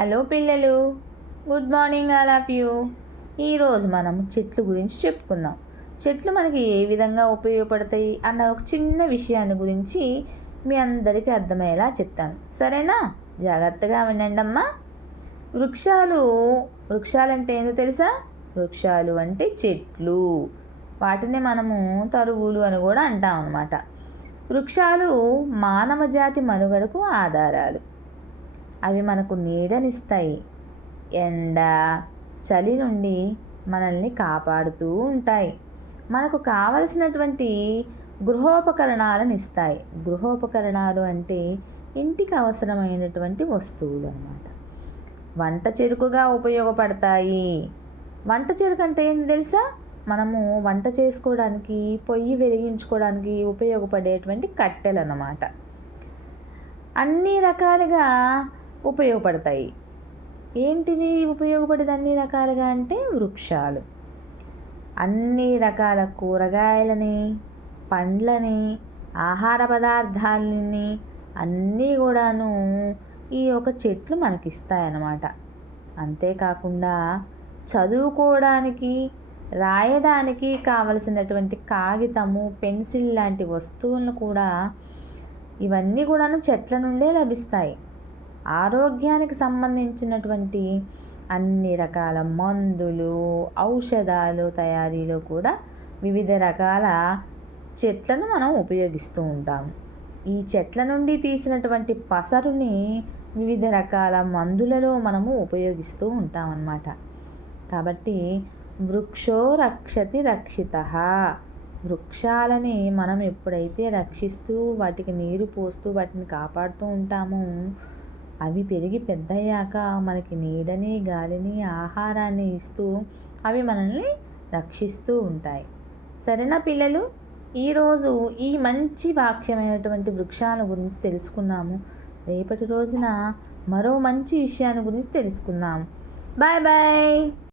Hello పిల్లలు, good morning all of you. ఈరోజు మనం చెట్లు గురించి చెప్పుకుందాం. చెట్లు మనకి ఏ విధంగా ఉపయోగపడతాయి అన్న ఒక చిన్న విషయాన్ని గురించి మీ అందరికీ అర్థమయ్యేలా చెప్తాను, సరేనా? జాగ్రత్తగా వినండి అమ్మా. వృక్షాలు అంటే ఏందో తెలుసా? వృక్షాలు అంటే చెట్లు. వాటిని మనము తరువులు అని కూడా అంటాం అన్నమాట. వృక్షాలు మానవ జాతి మనుగడకు ఆధారాలు. అవి మనకు నీడనిస్తాయి, ఎండ చలి నుండి మనల్ని కాపాడుతూ ఉంటాయి. మనకు కావలసినటువంటి గృహోపకరణాలను ఇస్తాయి. గృహోపకరణాలు అంటే ఇంటికి అవసరమైనటువంటి వస్తువులు అన్నమాట. వంట చెరుకుగా ఉపయోగపడతాయి. వంట చెరుకు అంటే ఏంటి తెలుసా? మనము వంట చేసుకోవడానికి, పొయ్యి వెలిగించుకోవడానికి ఉపయోగపడేటువంటి కట్టెలు అన్నమాట. అన్ని రకాలుగా ఉపయోగపడతాయి. ఏంటివి ఉపయోగపడేది అన్ని రకాలుగా అంటే? వృక్షాలు అన్ని రకాల కూరగాయలని, పండ్లని, ఆహార పదార్థాలని అన్నీ కూడాను ఈ యొక్క చెట్లు మనకిస్తాయన్నమాట. అంతేకాకుండా చదువుకోవడానికి, రాయడానికి కావలసినటువంటి కాగితము, పెన్సిల్ లాంటి వస్తువులను కూడా ఇవన్నీ కూడాను చెట్ల నుండే లభిస్తాయి. ఆరోగ్యానికి సంబంధించినటువంటి అన్ని రకాల మందులు, ఔషధాలు తయారీలో కూడా వివిధ రకాల చెట్లను మనం ఉపయోగిస్తూ ఉంటాము. ఈ చెట్ల నుండి తీసినటువంటి పసరుని వివిధ రకాల మందులలో మనము ఉపయోగిస్తూ ఉంటామన్నమాట. కాబట్టి వృక్షో రక్షతి రక్షితః. వృక్షాలని మనం ఎప్పుడైతే రక్షిస్తూ, వాటికి నీరు పోస్తూ, వాటిని కాపాడుతూ ఉంటామో, అవి పెరిగి పెద్దయ్యాక మనకి నీడని, గాలిని, ఆహారాన్ని ఇస్తూ అవి మనల్ని రక్షిస్తూ ఉంటాయి. సరేనా పిల్లలు? ఈరోజు ఈ మంచి వాక్యమైనటువంటి వృక్షాల గురించి తెలుసుకున్నాము. రేపటి రోజున మరో మంచి విషయాన్ని గురించి తెలుసుకుందాం. Bye bye.